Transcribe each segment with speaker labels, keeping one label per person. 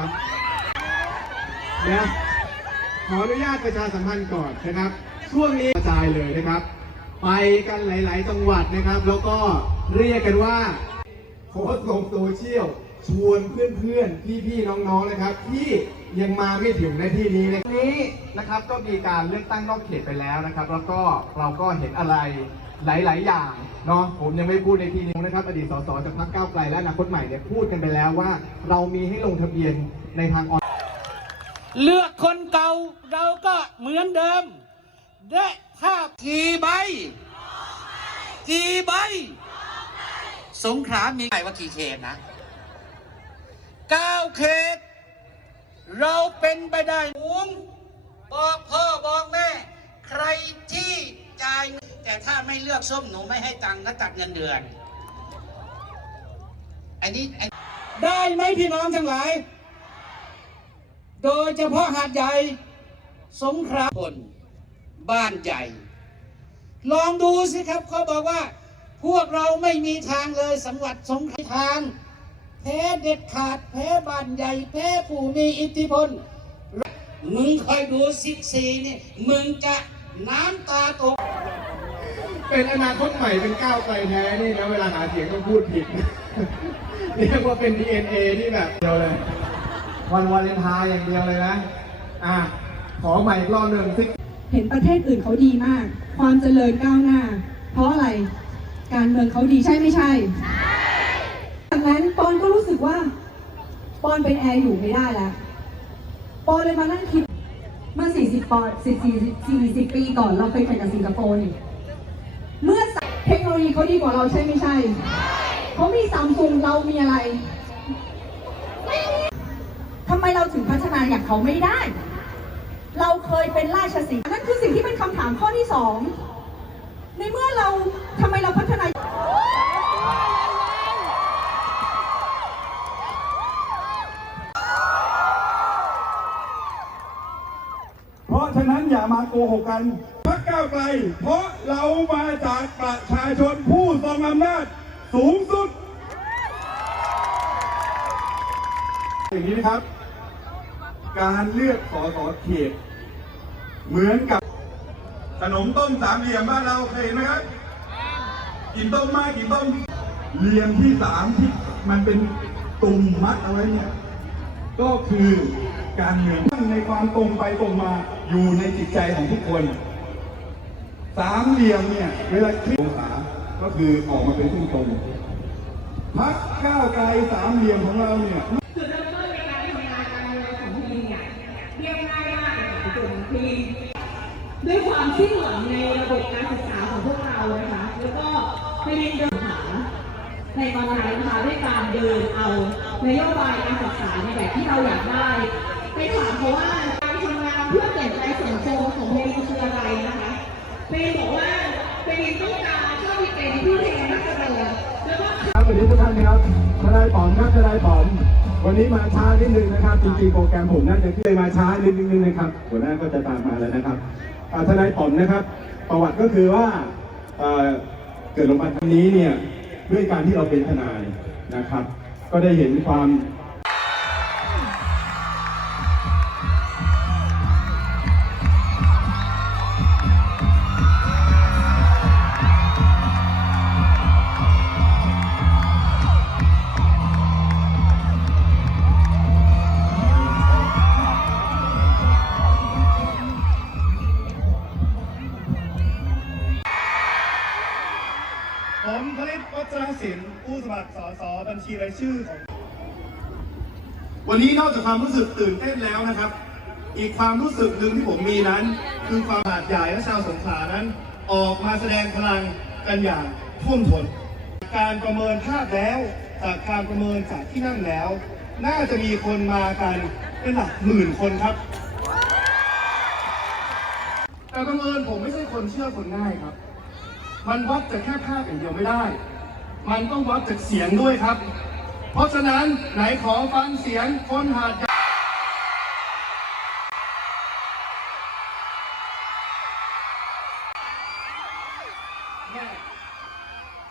Speaker 1: อบคุณครับเดี๋ยวขออนุญาตประชาสัมพันธ์ก่อนนะครับ ช่วงนี้กระจายเลยนะครับ ไปกันหลาย ๆ จังหวัดนะครับ แล้วก็เรียกกันว่าโพสต์ลงโซเชียลชวนเพื่อนๆ พี่ๆ น้องๆ นะครับ ที่ยังมาไม่ถึงในที่นี้นะนี้นะครับก็มีการเลือกตั้งนอกเขตไปแล้วนะครับ แล้วก็เราก็เห็นอะไร หลาย ๆ อย่างเนาะผมยังไม่พูดในที่นี้นะครับ อดีตสสจากพรรคก้าวไกลและอนาคตใหม่เนี่ยพูดกันไปแล้วว่า เรามีให้ลงทะเบียนในทางออน
Speaker 2: เลือกคนเก่าเราก็เหมือนเดิมได้ภาพกี่ใบกี่ใบสงขลามีใครว่ากี่เขตนะเก้าเขต เราเป็นไปได้หุงบอกพ่อบอกแม่ ใครที่จ่าย แต่ถ้าไม่เลือกส้มหนูไม่ให้ตังค์ก็ตัดเงินเดือน อันนี้ได้ไหมพี่น้องทั้งหลาย โดยเฉพาะหาดใหญ่สงขลาคนบ้านใหญ่ ลองดูสิครับเขาบอกว่า พวกเราไม่มีทางเลยสังวัดสงขลาทางแพ้เด็ดขาดแพ้บ้านใหญ่แพ้ผู้มีอิทธิพล มึงคอยดูสิบสี่นี่ มึงจะน้ำตาตก
Speaker 1: เป็นอนาคตใหม่เป็นก้าวไกลแท้นี่นะเวลาหาเสียงต้องพูดผิด เรียกว่าเป็น DNA ที่แบบเดียวเลย วันวาเลนไทน์อย่างเดียวเลยนะ อะ ขอใหม่อีกรอบหนึ่งสิ
Speaker 3: เห็นประเทศอื่นเขาดีมาก ความเจริญก้าวหน้า เพราะอะไร การเมืองเขาดีใช่ไม่ใช่ จากนั้นปอนก็รู้สึกว่า ปอนเป็นแอร์อยู่ไม่ได้แล้ว ปอนเลยมานั่งคิด เมื่อ 40ปอน40 40ปีก่อนเราเคยแข่งกับสิงคโปร์นี่เมื่อ เทคโนโลยีเขาดีกว่าเราใช่ไม่ใช่ เขามีซัมซุงเรามีอะไร ทำไมเราถึงพัฒนาอย่างเขาไม่ได้ เราเคยเป็นราชสีห์นั่นคือสิ่งที่เป็นคำถามข้อที่สอง ในเมื่อเราทำไมเราพัฒนา
Speaker 4: เพราะฉะนั้นอย่ามาโกหกกันพั ก้าวไกล เพราะเรามาจากประชาชนผู้ทรงอำนาจสูงสุด อย่างนี้นะครับ การเลือกสสเขต เหมือนกับขนมต้มสามเหลี่ยมบ้านเราเคยเห็นไหมครับ กินต้มมากกินต้มเหลี่ยมที่สามที่มันเป็นตุ่มมัดเอาไว้เนี่ย ก็คือการเมืองในความตรงไปตรงมาอยู่ในจิตใจของทุกคน สามเหลี่ยมเนี่ยเวลาคลิกองศาก็คือออกมาเป็นขึ้นตรงพักก้าวไกลสามเหลี่ยมของเราเนี่ย
Speaker 5: จุดเริ่มต้นในการทำงานการเมืองของทีมเนี่ยเรียบง่ายมากเลยค่ะคุณทีมด้วยความที่หวังในระบบการศึกษาของพวกเรานะคะแล้วก็ไม่ได้เดินหาในตอนนั้นนะคะด้วยการเดินเอานโยบายการศึกษาในแบบที่เราอยากได้ ไปถามเขาว่าการทำงานเพื่อเปลี่ยนใจสังคมของเพลงคืออะไรนะคะ เพลงบอกว่าเพลงต้องการเข้าไปเป็นผู้แทนนักการเมืองแล้วก็
Speaker 1: ครับวันนี้ทุกท่านนะครับทนายป๋อมครับทนายป๋อม วันนี้มาช้านิดนึงนะครับ จริงๆโปรแกรมผมน่าจะที่เลยมาช้านิดนึงนะครับ หัวหน้าก็จะตามมาแล้วนะครับอ่าทนายป๋อมนะครับ ประวัติก็คือว่าเอ่อเกิดลงมาครั้งนี้เนี่ยด้วยการที่เราเป็นทนายนะครับ ก็ได้เห็นความ
Speaker 4: ชีรายชื่อของวันนี้นอกจากความรู้สึกตื่นเต้นแล้วนะครับ อีกความรู้สึกหนึ่งที่ผมมีนั้น คือความหาดใหญ่และชาวสงขลานั้น ออกมาแสดงพลังกันอย่างท่วมท้นการประเมินภาพแล้วจากการประเมินจากที่นั่งแล้ว น่าจะมีคนมากันเป็นหลักหมื่นคนครับ แต่บังเอิญผมไม่ใช่คนเชื่อคนง่ายครับ มันวัดจากแค่ภาพอย่างเดียวไม่ได้ มันต้องวัดจากเสียงด้วยครับ เพราะฉะนั้นไหนขอฟังเสียงคนหา
Speaker 1: ด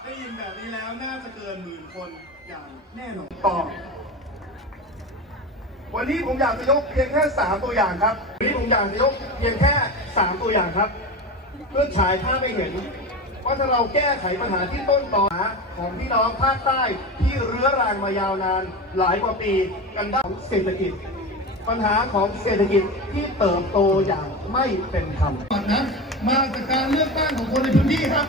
Speaker 1: ได้
Speaker 4: ยิ
Speaker 6: นแบบนี้แล้วน่าจะเกิน
Speaker 4: หมื่
Speaker 1: น
Speaker 6: คนอย่างแน่นอนต่อ
Speaker 1: วันนี้ผมอยากจะยกเพียงแค่สามตัวอย่างครับวันนี้ผมอยากจะยกเพียงแค่สามตัวอย่างครับ เพื่อฉายภาพให้เห็น ว่าถ้าเราแก้ไขปัญหาที่ต้นตอของพี่น้องภาคใต้ที่เรื้อรังมายาวนานหลายกว่าปีกันด้านเศรษฐกิจ ปัญหาของเศรษฐกิจที่เติบโตอย่างไม่เป็นธรรมนะมาจากการเลือกตั้งของคนในพื้นที่ครับ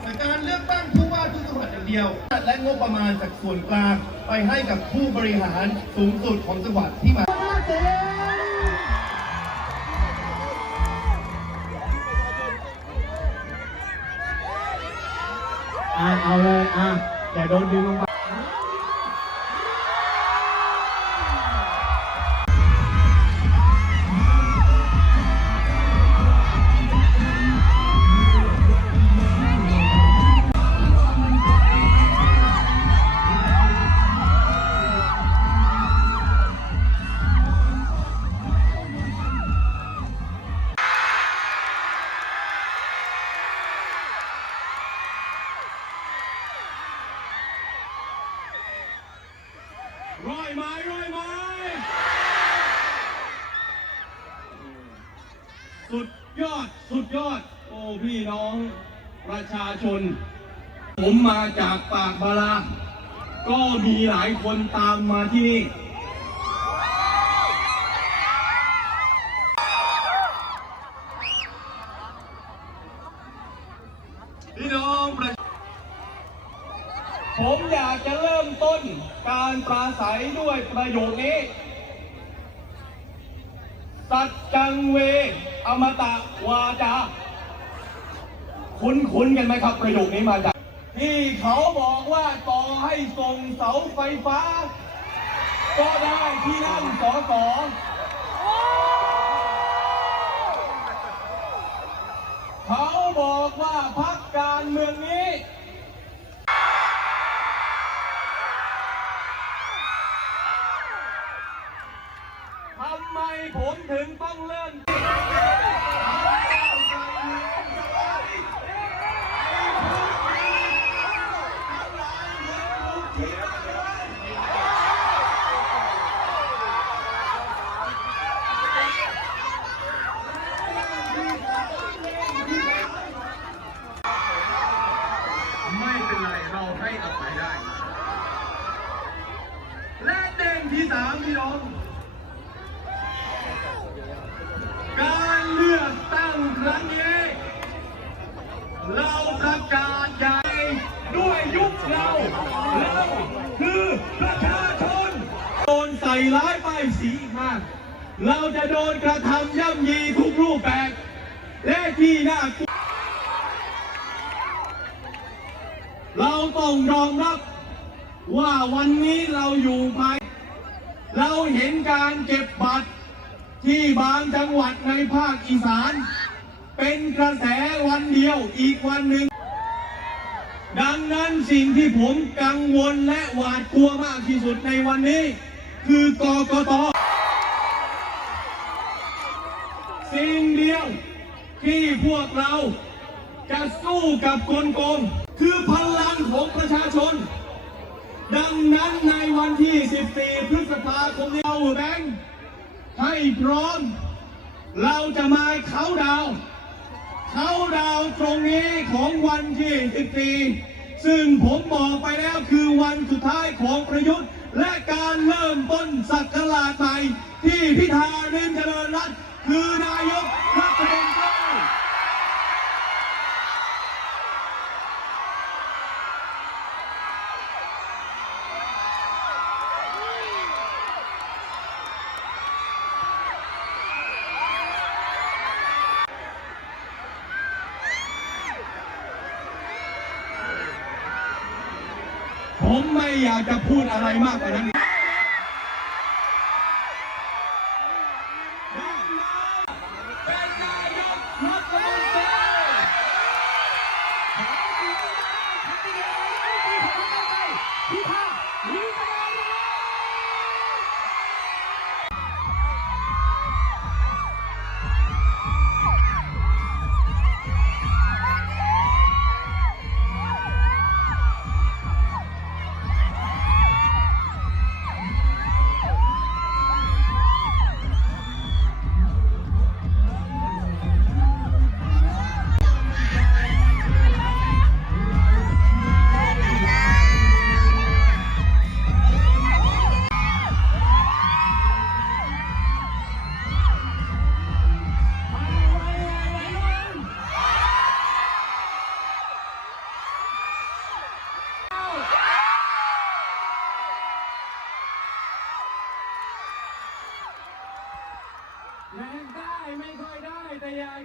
Speaker 1: แต่การเลือกตั้งผู้ว่าทุกจังหวัดอย่างเดียว และงบประมาณจากส่วนกลางไปให้กับผู้บริหารสูงสุดของจังหวัดที่มา อะเอาเลยอะอย่าโดนดึงลงไปา
Speaker 6: ยคนตามมาที่นี่ พี่น้องประผมอยากจะเริ่มต้นการปราศัยด้วยประโยคนี้ สัจจังเว อมตะวาจา คุ้นคุ้นๆกันไหมครับประโยคนี้มาจาก ที่เขาบอกว่าต่อให้ส่งเสาไฟฟ้า ก็ได้ที่นั่งสอสอเขาบอกว่าพักการเมืองนี้ ทำไมผมถึงต้องเริ่ม ไม่เป็นไร เราให้อภัยได้ และเด้งที่สามพี่น้อง การเลือกตั้งครั้งนี้ เราประกาศใหญ่ด้วยยุคเรา เราคือประชาชน โดนใส่ร้ายป้ายสีอีกมาก เราจะ โดนกระทำย่ำยีทุกรูปแบบ และที่น่ากลัวเราต้องยอมรับว่าวันนี้เราอยู่ภายเราเห็นการเก็บบัตรที่บางจังหวัดในภาคอีสาน เป็นกระแสวันเดียวอีกวันหนึ่ง ดังนั้นสิ่งที่ผมกังวลและหวาดกลัวมากที่สุดในวันนี้ คือกกต สิ่งเดียวที่พวกเราจะสู้กับกลโกงคือพลังของประชาชน ดังนั้นในวันที่ 14 พฤษภาคมนี้เราแบงให้พร้อม เราจะมาเขาดาว เขาดาวตรงนี้ของวันที่ 14 ซึ่งผมบอกไปแล้วคือวันสุดท้ายของประยุทธ์ และการเริ่มต้นศักราชใหม่ที่พิธาริมเจริญรัตน์ คือนายกรัฐมนตรีผมไม่อยากจะพูดอะไรมากกว่านั้นเป็น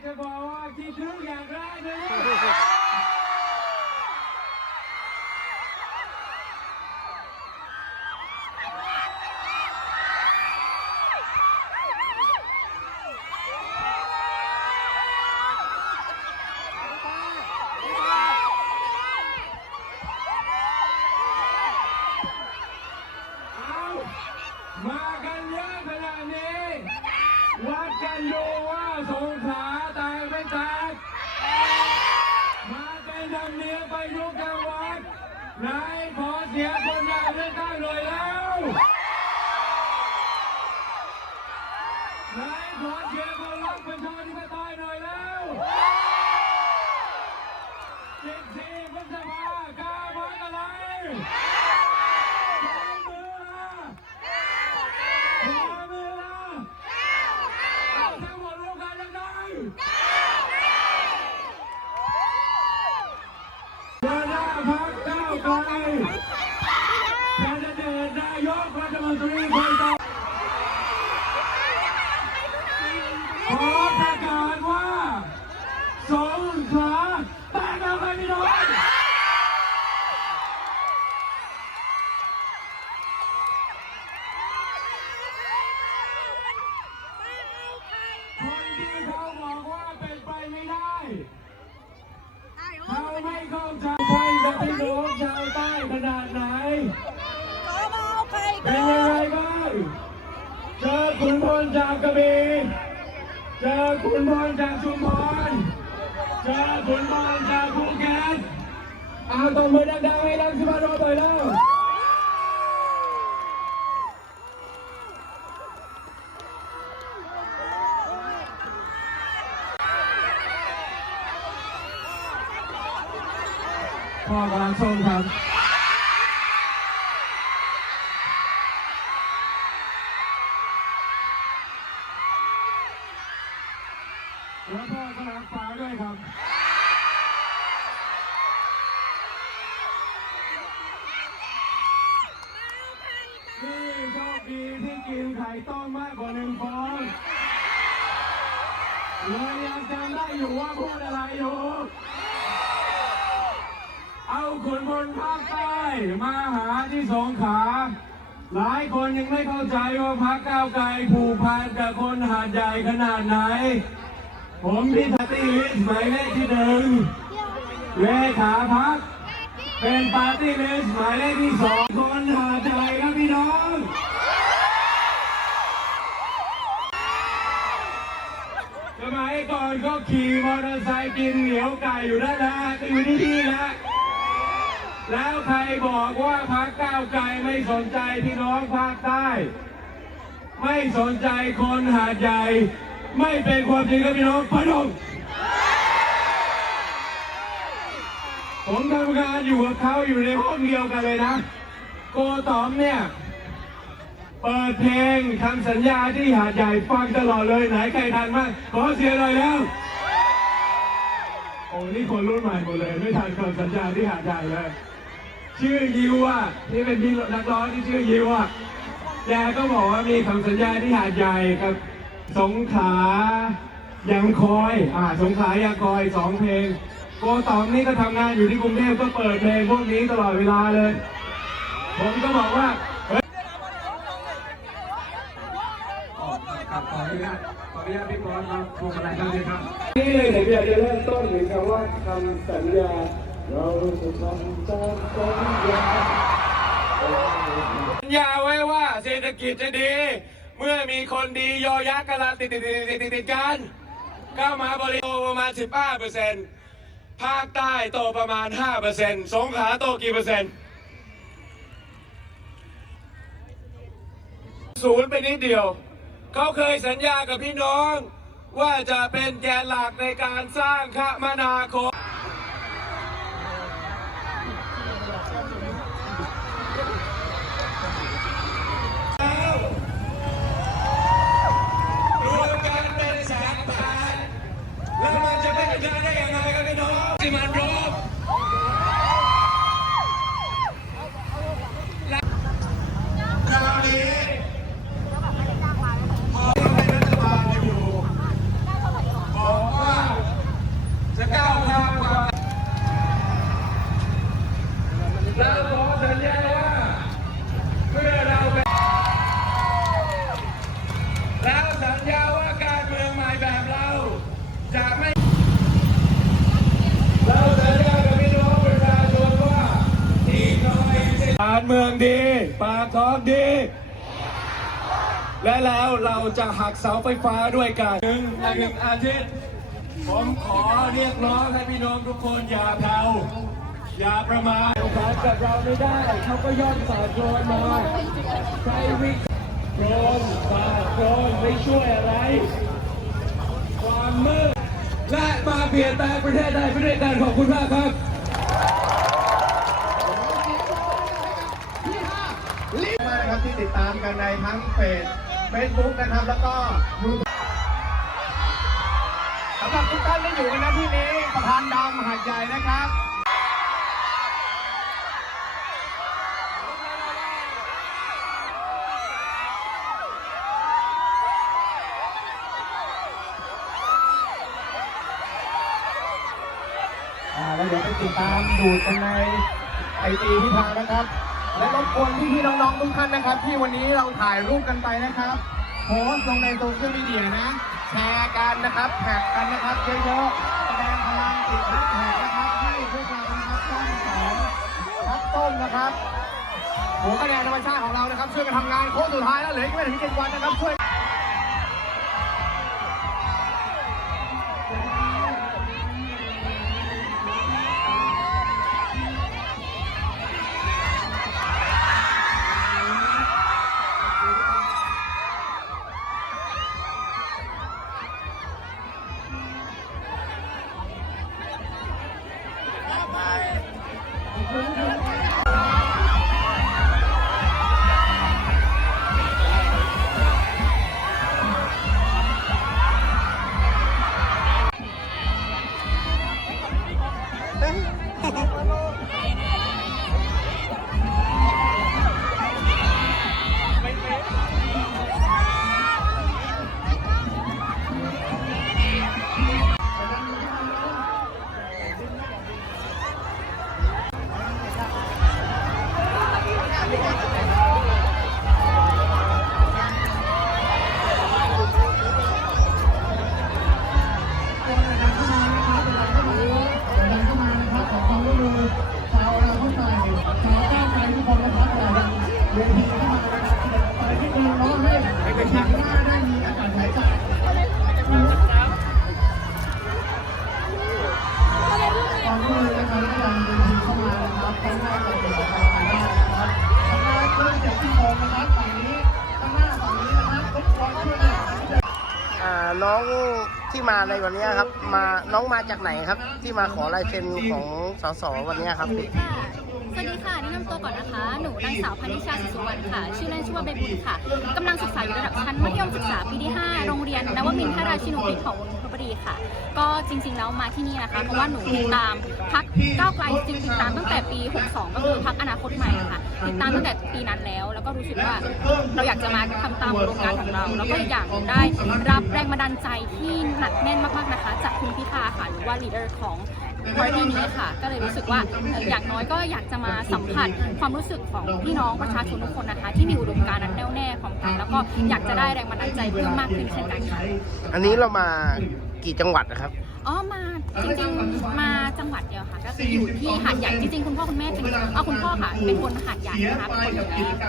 Speaker 7: จะบอกว่าคิดถึงอย่าง เจอขุนพลจากภูเก็ตเอาตบมือดังๆให้ดังสิมาโนหน่อยแล้ว เลยยังจำได้อยู่ว่าพูดอะไรอยู่ เอาขุนพลภาคใต้มาหาที่สงขลาหลายคนยังไม่เข้าใจว่าพักก้าวไกลผูกพันกับคนหาดใหญ่ขนาดไหน ผมพิธาตี้ลิสต์หมายเลขที่หนึ่งเลขาพักเป็นปาร์ตี้ลิสต์หมายเลขที่สองคนหาด ก่อนก็ขี่มอเตอร์ไซค์กินเหนียวไก่อยู่นั่นะก็อยู่ที่นี่แหละแล้วใครบอกว่าพักก้าวไกลไม่สนใจพี่น้องภาคใต้ ไม่สนใจคนหาดใหญ่ ไม่เป็นความจริงครับพี่น้องพนมผมทำงานอยู่กับเขาอยู่ในห้องเดียวกันเลยนะ โกตอมเนี่ย เปิดเพลงทำสัญญาที่หาดใหญ่ฟังตลอดเลยไหนใครทันบ้างขอเสียงหน่อยแล้ว โอ้นี่คนรุ่นใหม่หมดเลย ไม่ทันคำสัญญาที่หาดใหญ่เลย ชื่อยิวอะที่เป็นพี่นักร้องที่ชื่อยิวอะแกก็บอกว่ามีคำสัญญาที่หาดใหญ่กับสงขลายังคอยอ่าสงขลายังคอยสองเพลงโกตองนี่ก็ทำงานอยู่ที่กรุงเทพก็เปิดเพลงพวกนี้ตลอดเวลาเลย ผมก็บอกว่าเฮ้ย
Speaker 8: ครับข ออนุญาตขออนุญาตพี่บอสครับพวงมาลัยครับเลยครับ
Speaker 7: นี่เลยผมอยากจะเริ่มต้นถึงคำว่าคำสัญญา เราจะทำตามสัญญาสัญญาไว้ว่าเศรษฐกิจจะดี เมื่อมีคนดียอยักษ์กำลังติดติดติดติดติดติดกันเข้ามาบริโภคประมาณ 15เปอร์เซ็นต์ภาคใต้โตประมาณ 5 เปอร์เซ็นต์สงขลาโตกี่เปอร์เซ็นต์ศูนย์ไปนิดเดียว เขาเคยสัญญากับพี่น้อง ว่าจะเป็นแกนหลักในการสร้างคมนาคมรวมกันเป็นแสนพันแล้วมันจะเป็นอย่างนั้นได้ยังไงครับพี่น้องที่มันรบคราวนี้พอเป็นรัฐบาลอยู่ เมืองดีปากท้องดี และแล้วเราจะหักเสาไฟฟ้าด้วยกันหนึ่งในหนึ่งอาทิตย์ ผมขอเรียกร้องให้พี่น้องทุกคนอย่าแผ่วอย่าประมาทผ่านกับเราไม่ได้เขาก็ย่อมสาดโครนมาใช้วิกโครนสาดโครนไม่ช่วยอะไร ความมืดและมาเปลี่ยนแปลงประเทศไทยประเทศกันขอบคุณมากครับ
Speaker 1: มากนะครับที่ติดตามกันในทั้งเฟซเฟซบุ๊กนะครับ แล้วก็ยูทูบสำหรับทุกท่านที่อยู่กันณที่นี้สะพานดำหาดใหญ่นะครับแล้วเดี๋ยวไปติดตามดูกันในไอจีที่ทานะครับ และรบกวนพี่ๆน้องๆทุกท่านนะครับ ที่วันนี้เราถ่ายรูปกันไปนะครับโพสต์ลงในโซเชียลมีเดียนะ แชร์กันนะครับแท็กกันนะครับเยอะๆแสดงพลังติดแฮชแท็กนะครับให้พวกเรานะครับต้นสองทับต้นนะครับหัวคะแนนธรรมชาติของเรานะครับช่วยกันทำงานโค้งสุดท้ายแล้วเหลืออีกไม่ถึงเจ็ดวันนะครับช่วย
Speaker 9: น้องที่มาในวันนี้ครับ มาน้องมาจากไหนครับ ที่มาขอลายเซ็นของสสวันนี้ครับ
Speaker 5: สวัสดีค่ะแนะนำตัวก่อนนะคะ หนูนางสาวพันธิชาศิสุวรรณค่ะ ชื่อเล่นชื่อว่าใบบุญค่ะกำลังศึกษาอยู่ระดับชั้นมัธยมศึกษาปีที่ 5 โรงเรียนนวมินทราชินูพิทของ ค่ะ ก็จริงๆแล้วมาที่นี่นะคะเพราะว่าหนูติดตามพักก้าวไกลจริงๆติดตามตั้งแต่ปี 62 ก็คือพักอนาคตใหม่ค่ะติดตามตั้งแต่ปีนั้นแล้ว แล้วก็รู้สึกว่าเราอยากจะมาทำตามอุดมการของเรา แล้วก็อย่างได้รับแรงบันดาลใจที่หนักแน่นมากๆนะคะ จากคุณพิธาค่ะหรือว่าลีดเดอร์ของพาร์ตี้นี้ค่ะ ก็เลยรู้สึกว่าเอ่ออย่างน้อยก็อยากจะมาสัมผัสความรู้สึกของพี่น้องประชาชนทุกคนนะคะ ที่มีอุดมการณ์นั้นแน่วแน่ของกัน แล้วก็อยากจะได้แรงบันดาลใจเพิ่มมากขึ้นเช่นกันค่ะ
Speaker 9: อันนี้เรามา กี่จังหวัดนะครับ
Speaker 5: อ๋อมาจริงๆมาจังหวัดเดียวค่ะก็คืออยู่ที่หาดใหญ่จริงๆคุณพ่อคุณแม่เป็นเอาคุณพ่อค่ะเป็นคนหาดใหญ่นะคะเป็นคน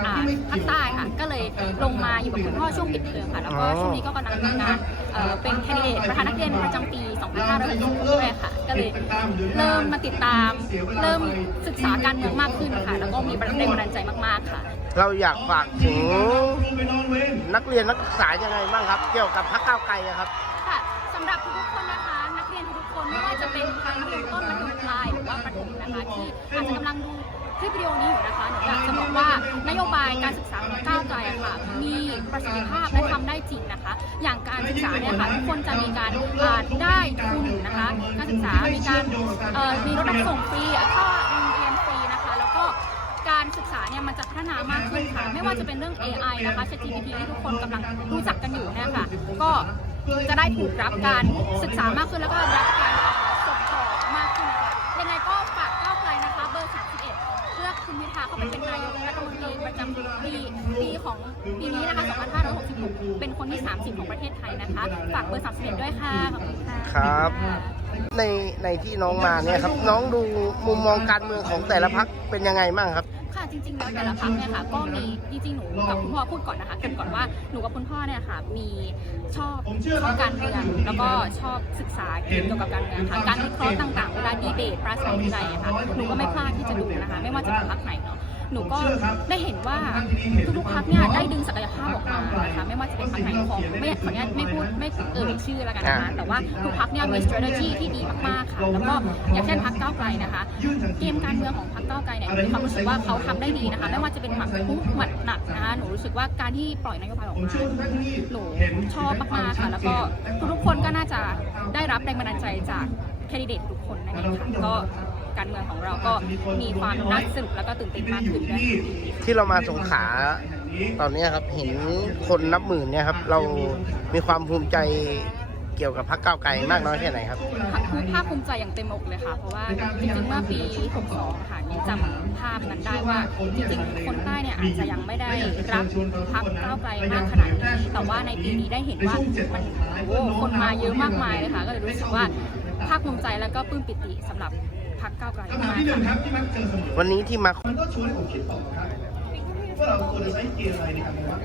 Speaker 5: อ่าภาคใต้ค่ะ ก็เลยลงมาอยู่กับคุณพ่อช่วงปิดเทอมค่ะ แล้วก็ช่วงนี้ก็กำลังทำงานเอ่อเป็นแคนดิเดตประธานนักเรียนประจำปี2566ด้วยค่ะ ก็เลยเริ่มมาติดตาม เริ่มศึกษาการเมืองมากขึ้นค่ะ แล้วก็มีแรงบันดาลใจมากๆค่ะ
Speaker 9: เราอยากฝากถึงนักเรียนนักศึกษายังไงบ้างครับ เกี่ยวกับพรรคก้าวไกลอะครับ
Speaker 5: ไม่ว่าจะเป็นทั้งมัธยมต้นมัธยมปลายหรือว่าประถมนะคะที่อาจจะกำลังดูคลิปวิดีโอนี้อยู่นะคะหนูอยากจะบอกว่านโยบายการศึกษาของก้าวไกลอะค่ะ มีประสิทธิภาพและทำได้จริงนะคะ อย่างการศึกษาเนี่ยค่ะทุกคนจะมีการอ่าได้ทุนนะคะการศึกษามีการเอ่อมีรถรับส่งฟรีเข้าโรงเรียนฟรีนะคะ แล้วก็การศึกษาเนี่ยมันจะพัฒนามากขึ้นค่ะ ไม่ว่าจะเป็นเรื่อง AI นะคะ ChatGPT ที่ทุกคนกำลังรู้จักกันอยู่เนะคะก็จะได้ถูกรับการศึกษามากขึ้นแล้วก็รับการ ข้าไปเป็นนายกรัฐมนตรีประจำปีปีของปีนี้นะคะ 2566 เป็นคนที่ 30 ของประเทศไทยนะคะ ฝากเบอร์31ด้วยค่ะขอบคุณค่ะ
Speaker 9: ครับ ในในที่น้องมาเนี่ยครับ น้องดูมุมมองการเมืองของแต่ละพรรคเป็นยังไงบ้างครับ
Speaker 5: ค่ะจริงๆแล้วแต่ละพักเนี่ยค่ะก็มีจริงๆหนูกับคุณพ่อพูดก่อนนะคะเกรินก่อนว่าหนูกับคุณพ่อเนี่ยค่ะมีชอบชอบการเมืองแล้วก็ชอบศึกษาเกี่ยวกับการเมืองค่ะการวิเคราะห์ต่างๆเวลาดีเบตปราศัยอะไรอะค่ะหนูก็ไม่พลาดที่จะดูนะคะ ไม่ว่าจะเป็นพักไหนเนาะ หนูก็ได้เห็นว่าทุกๆพักเนี่ยได้ดึงศักยภาพออกมานะคะไม่ว่าจะเป็นพักไหนของไม่ขออนุญาตไม่พูดไม่เอ่ยชื่อแล้วกันนะคะแต่ว่าทุกพักเนี่ยมี strategy ที่ดีมากๆค่ะแล้วก็อย่างเช่นพักก้าวไกลนะคะเกมการเมืองของพรรคก้าวไกลเนี่ยมีความรู้สึกว่าเขาทำได้ดีนะคะ ไม่ว่าจะเป็นหมัดคุกหมัดหนักนะคะหนูรู้สึกว่าการที่ปล่อยนโยบายออกมาหนูชอบมากๆค่ะ แล้วก็ทุกๆคนก็น่าจะได้รับแรงบันดาลใจจากแคนดิเดตทุกคนนั่นเองค่ะก็ การเมืองของเราก็มีความน่าสนุกแล้วก็ตื่นเต้นมากขึ้นด้วย
Speaker 9: ที่เรามาสงขลาตอนเนี้ยครับเห็นคนนับหมื่นเนี่ยครับเรามีความภูมิใจเกี่ยวกับพรรคก้าวไกลมากน้อยแค่ไหนครับ
Speaker 5: ภาคภาคภูมิใจอย่างเต็มอกเลยค่ะ เพราะว่าจริงๆเมื่อปี 62 ค่ะนี่จำภาพนั้นได้ว่าจริงๆ คนใต้เนี่ยอาจจะยังไม่ได้รับพักก้าวไกลมากขนาดนี้ แต่ว่าในปีนี้ได้เห็นว่ามันโอ้โหคนมาเยอะมากมายเลยค่ะ ก็เลยรู้สึกว่าภาคภูมิใจแล้วก็ปลื้มปิติสำหรับ พักก้าวไกลมากค่ะ
Speaker 9: วันนี้ที่มา
Speaker 1: มันก็ชวนให้ผมคิดต่อครับว่าเราควรจะใช้เกณฑ์อะไรในการวัด